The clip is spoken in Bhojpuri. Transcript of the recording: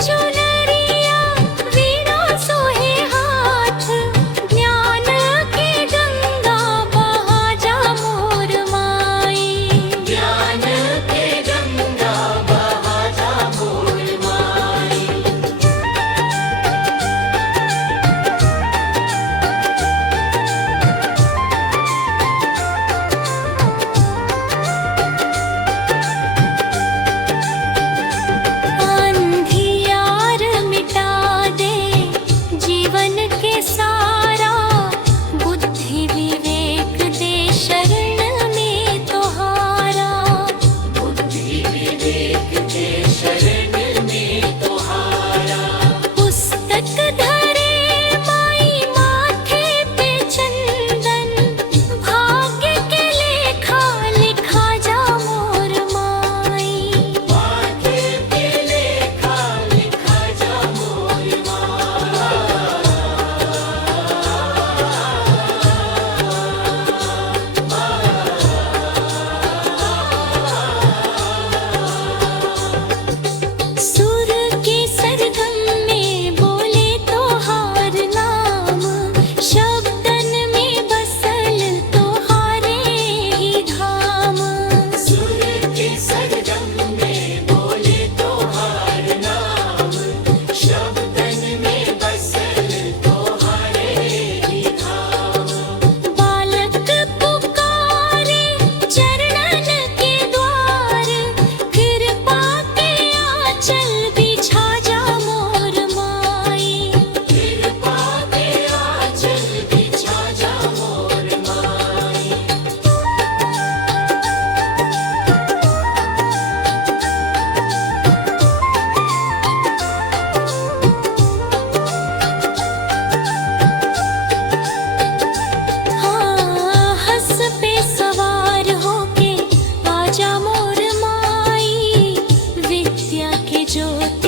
चुनरिया वीणा सोहे हाथ, ज्ञान के गंगा बहा जा मोर माई। ज्ञान के गंगा बहा जा मोर माई। अंधियार मिटा दे जीवन के सारा, बुद्धि विवेक दे शरण में तोहारा। बुद्धि विवेक दे शरण में तोहारा। पुस्तक धरे माई माथे पे चंदन, भाग्य के लेखा लिखा जा मोर माई। भाग्य के लेखा लिखा जा मोर सुर के सरगम में बोले तोहार नाम, शब्दन में बसल तोहारे ही धाम। सुर के सरगम में बोले तोहार नाम, शब्दन में बसल तोहारे ही धाम। बालक पुकारे चरणन के द्वार, कृपा के आंचल बिछा जा मोर माई। कृपा के आंचल बिछा जा मोर माई। हाँ, हंस पे सवार होके आजा मोर माई, विद्या के ज्योति